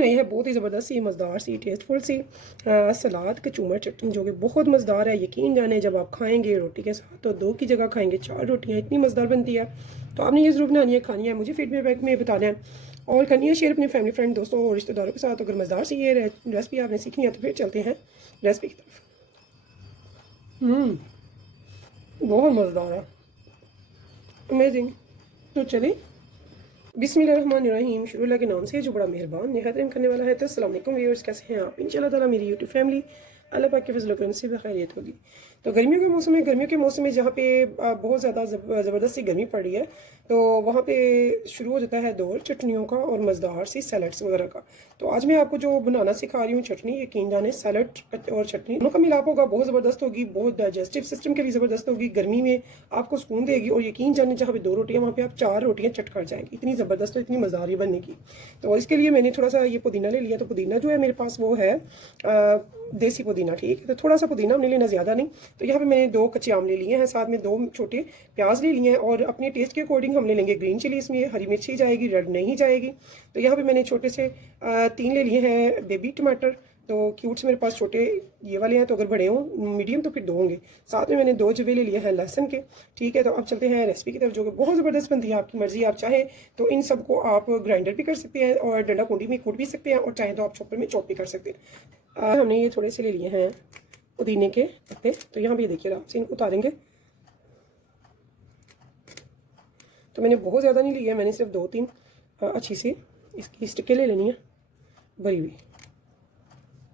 बनाई है बहुत ही ज़बरदस्त सी, मज़ेदार सी, टेस्टफुल सी सलाद कचूमर चटनी, जो कि बहुत मज़ेदार है। यकीन जाने जब आप खाएंगे रोटी के साथ तो 2 की जगह खाएंगे 4 रोटियाँ, इतनी मज़ेदार बनती है। तो आपने ये ज़रूर बनानी है, खानी है, मुझे फीडबैक में बताना है और करनी है शेयर अपने फैमिली फ्रेंड दोस्तों और रिश्तेदारों के साथ। अगर मज़ेदार सी ये रेसिपी आपने सीखनी है तो फिर चलते हैं रेसिपी की तरफ। बहुत मज़ेदार है, अमेजिंग। तो चलिए बिस्मिल्लाहिर्रहमानिर्रहीम, शुरू अल्लाह के नाम से जो बड़ा मेहरबान निहायत रहम करने वाला है। तो अस्सलाम वालेकुम व्यूअर्स, कैसे हैं आप? इंशाल्लाह ताला मेरी यूट्यूब फैमिली अल्लाह पाक के फजल करम से बखैरियत होगी। तो गर्मियों के मौसम में जहाँ पे बहुत ज़्यादा ज़बरदस्त सी गर्मी पड़ रही है तो वहाँ पे शुरू हो जाता है दौर चटनियों का और मज़ेदार सी सैलड्स वगैरह का। तो आज मैं आपको जो बनाना सिखा रही हूँ चटनी, यकीन जाने सैलड और चटनी दोनों का मिलाप होगा, बहुत ज़बरदस्त होगी, बहुत डाइजेस्टिव सिस्टम के लिए ज़बरदस्त होगी, गर्मी में आपको सुकून देगी। और यकीन जाने जहाँ पे 2 रोटियाँ वहाँ पे आप 4 रोटियाँ चट कर जाएंगी, इतनी ज़बरदस्त और इतनी मज़ेदार बनने की। तो इसके लिए मैंने थोड़ा सा ये पुदीना ले लिया। तो पुदीना जो है मेरे पास वो है देसी पुदीना, ठीक है। तो थोड़ा सा पुदीना हमने लेना, ज़्यादा नहीं। तो यहाँ पे मैंने 2 कच्चे आम ले लिए हैं, साथ में 2 छोटे प्याज ले लिए हैं और अपने टेस्ट के अकॉर्डिंग हम ले लेंगे ग्रीन चिली, इसमें हरी मिर्ची जाएगी, रेड नहीं जाएगी। तो यहाँ पे मैंने छोटे से 3 ले लिए हैं बेबी टमाटर। तो क्यूट्स मेरे पास छोटे ये वाले हैं, तो अगर बड़े हों मीडियम तो फिर 2 होंगे। साथ में मैंने 2 जवे ले लिए हैं लहसुन के, ठीक है। तो अब चलते हैं रेसिपी की तरफ, जो कि बहुत ज़बरदस्त बनती है। आपकी मर्जी, आप चाहें तो इन सबको आप ग्राइंडर भी कर सकते हैं और डंडा कुंडी में कूट भी सकते हैं और चाहें तो आप चॉपर में चॉप भी कर सकते हैं। हमने ये थोड़े से ले लिए हैं पुदीने के पत्ते। तो यहाँ पे देखिए आप से इनको उतारेंगे। तो मैंने बहुत ज़्यादा नहीं लिया, मैंने सिर्फ 2-3 अच्छी सी इसकी स्टिकें ले लेनी है भरी हुई।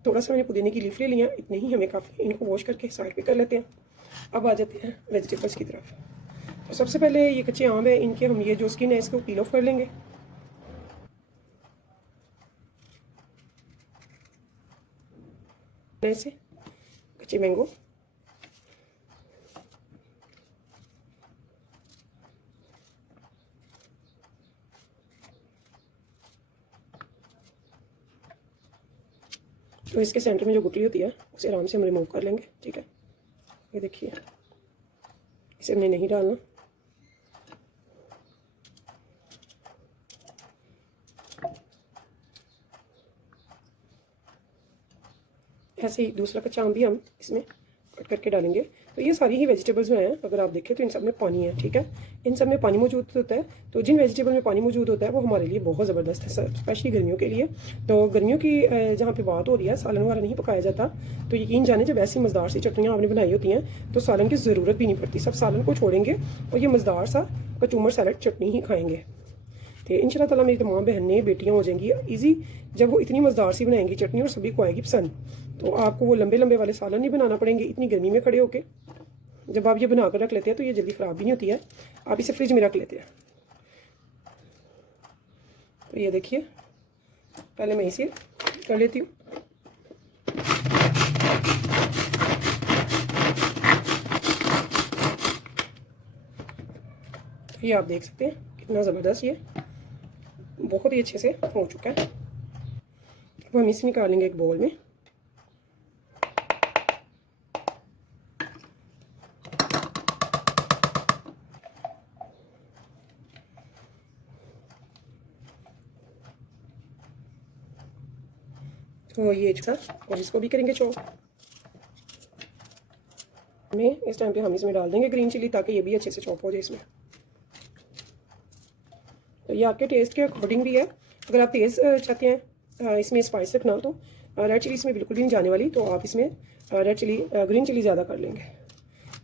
थोड़ा सा मैंने पुदीने की लीफ ले लिया, इतने ही हमें काफ़ी। इनको वॉश करके साइड पे कर लेते हैं। अब आ जाते हैं वेजिटेबल्स की तरफ। तो सबसे पहले ये कच्चे आम है, इनके हम ये जो स्किन है इसको पील ऑफ कर लेंगे। ऐसे कच्चे मैंगो, तो इसके सेंटर में जो गुठली होती है उसे आराम से हम रिमूव कर लेंगे, ठीक है। ये देखिए, इसे हमने नहीं डालना। ऐसे ही दूसरा कच्चा आम भी हम इसमें कट करके डालेंगे। तो ये सारी ही वेजिटेबल्स में हैं, अगर आप देखें तो इन सब में पानी है, ठीक है। इन सब में पानी मौजूद होता है। तो जिन वेजिटेबल में पानी मौजूद होता है वो हमारे लिए बहुत ज़बरदस्त है, स्पेशली गर्मियों के लिए। तो गर्मियों की जहाँ पे बात हो रही है, सालन वगैरह नहीं पकाया जाता, तो यकीन जाने जब ऐसी मज़ेदार सी चटनियाँ आपने बनाई होती हैं तो सालन की ज़रूरत भी नहीं पड़ती। सब सालन को छोड़ेंगे और ये मज़ेदार सा कचूमर सैलड चटनी ही खाएँगे। तो इंशाल्लाह ताला मेरी तमाम बहनें बेटियाँ हो जाएंगी ईजी जब वो इतनी मज़ेदार सी बनाएंगी चटनी और सभी को आएगी पसंद। तो आपको वो लंबे लंबे वाले सालन नहीं बनाना पड़ेंगे इतनी गर्मी में खड़े होके। जब आप ये बना कर रख लेते हैं तो ये जल्दी ख़राब भी नहीं होती है, आप इसे फ्रिज में रख लेते हैं। तो ये देखिए, पहले मैं इसे कर लेती हूँ। तो ये आप देख सकते हैं कितना ज़बरदस्त ये बहुत ही अच्छे से हो चुका है। अब हम इसे निकालेंगे एक बोल में। तो ये और इसको भी करेंगे चॉप में। इस टाइम पे हम इसमें डाल देंगे ग्रीन चिली ताकि ये भी अच्छे से चॉप हो जाए इसमें। तो ये आपके टेस्ट के अकॉर्डिंग भी है, अगर आप तेज़ चाहते हैं इसमें स्पाइस रखना तो रेड चिली इसमें बिल्कुल भी नहीं जाने वाली, तो आप इसमें ग्रीन चिली ज़्यादा कर लेंगे।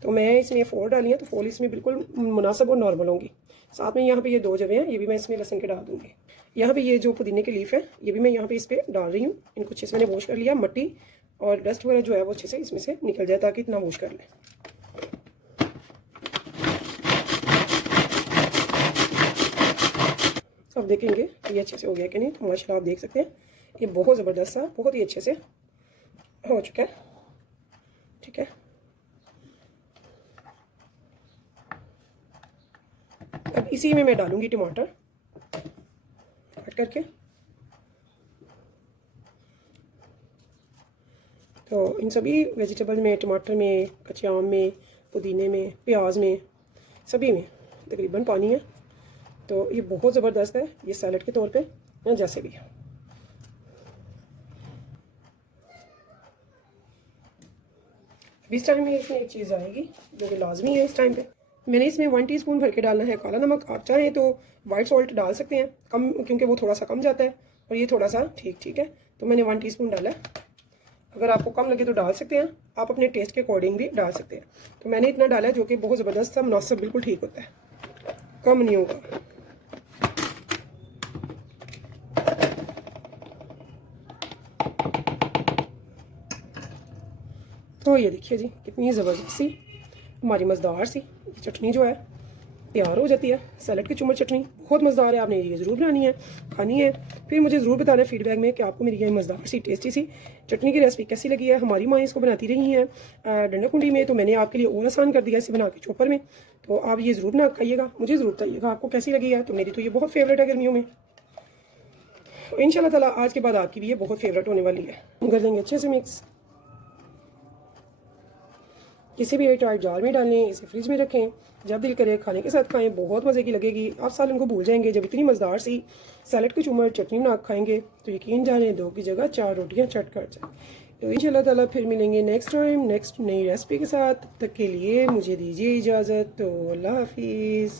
तो मैं इसमें 4 डाली हैं, तो 4 इसमें बिल्कुल मुनासिब और नॉर्मल होंगी। साथ में यहाँ पे ये 2 जवे हैं, ये भी मैं इसमें लहसुन के डाल दूँगी। यहाँ पे ये जो पुदीने की लीफ है ये भी मैं यहाँ पे इस पर डाल रही हूँ। इनको अच्छे से मैंने वॉश कर लिया, मट्टी और डस्ट वगैरह जो है वो अच्छे से इसमें से निकल जाए ताकि इतना वॉश कर लें। अब देखेंगे ये अच्छे से हो गया कि नहीं। तो माशाल्लाह आप देख सकते हैं ये बहुत ज़बरदस्त सा बहुत ही अच्छे से हो चुका है, ठीक है। अब इसी में मैं डालूंगी टमाटर कट करके। तो इन सभी वेजिटेबल में, टमाटर में, कच्चे आम में, पुदीने में, प्याज में, सभी में तकरीबन पानी है। तो ये बहुत ज़बरदस्त है ये सैलड के तौर पे या जैसे भी। इस टाइम में इसमें एक चीज़ आएगी जो कि लाजमी है इस टाइम पे। मैंने इसमें 1 टीस्पून भर के डालना है काला नमक। आप चाहें तो वाइट सॉल्ट डाल सकते हैं कम, क्योंकि वो थोड़ा सा कम जाता है और ये थोड़ा सा ठीक है। तो मैंने 1 टीस्पून डाला है। अगर आपको कम लगे तो डाल सकते हैं, आप अपने टेस्ट के अकॉर्डिंग भी डाल सकते हैं। तो मैंने इतना डाला है जो कि बहुत ज़बरदस्त सा मुनासिब बिल्कुल ठीक होता है, कम नहीं होगा। तो ये देखिए जी कितनी ज़बरदस्त सी हमारी मज़ेदार सी चटनी जो है तैयार हो जाती है। सैलड की चुमर चटनी बहुत मज़ेदार है, आपने ये ज़रूर बनानी है, खानी है। फिर मुझे ज़रूर बताना फीडबैक में कि आपको मेरी ये मज़ेदार सी टेस्टी सी चटनी की रेसिपी कैसी लगी है। हमारी माँ इसको बनाती रही हैं डंडा कुंडी में, तो मैंने आपके लिए और आसान कर दिया इसे बना के चॉपर में। तो आप ये ज़रूर बना खाइएगा, मुझे ज़रूर बताइएगा आपको कैसी लगी है। तो मेरी तो ये बहुत फेवरेट है गर्मियों में। तो इंशाल्लाह ताला आज के बाद आपकी भी ये बहुत फेवरेट होने वाली है। हम कर देंगे अच्छे से मिक्स। किसी भी एयरटाइट जार में डालें, इसे फ्रिज में रखें, जब दिल करे खाने के साथ खाएं, बहुत मज़े की लगेगी। आप सालन को भूल जाएंगे जब इतनी मज़ेदार सी सैलड की चुमर चटनी बना खाएंगे। तो यकीन जाने 2 की जगह 4 रोटियां चट कर जाए। तो इंशाल्लाह ताला फिर मिलेंगे नेक्स्ट टाइम नेक्स्ट नई रेसिपी के साथ। तब तक के लिए मुझे दीजिए इजाज़त। तो अल्लाह हाफिज़।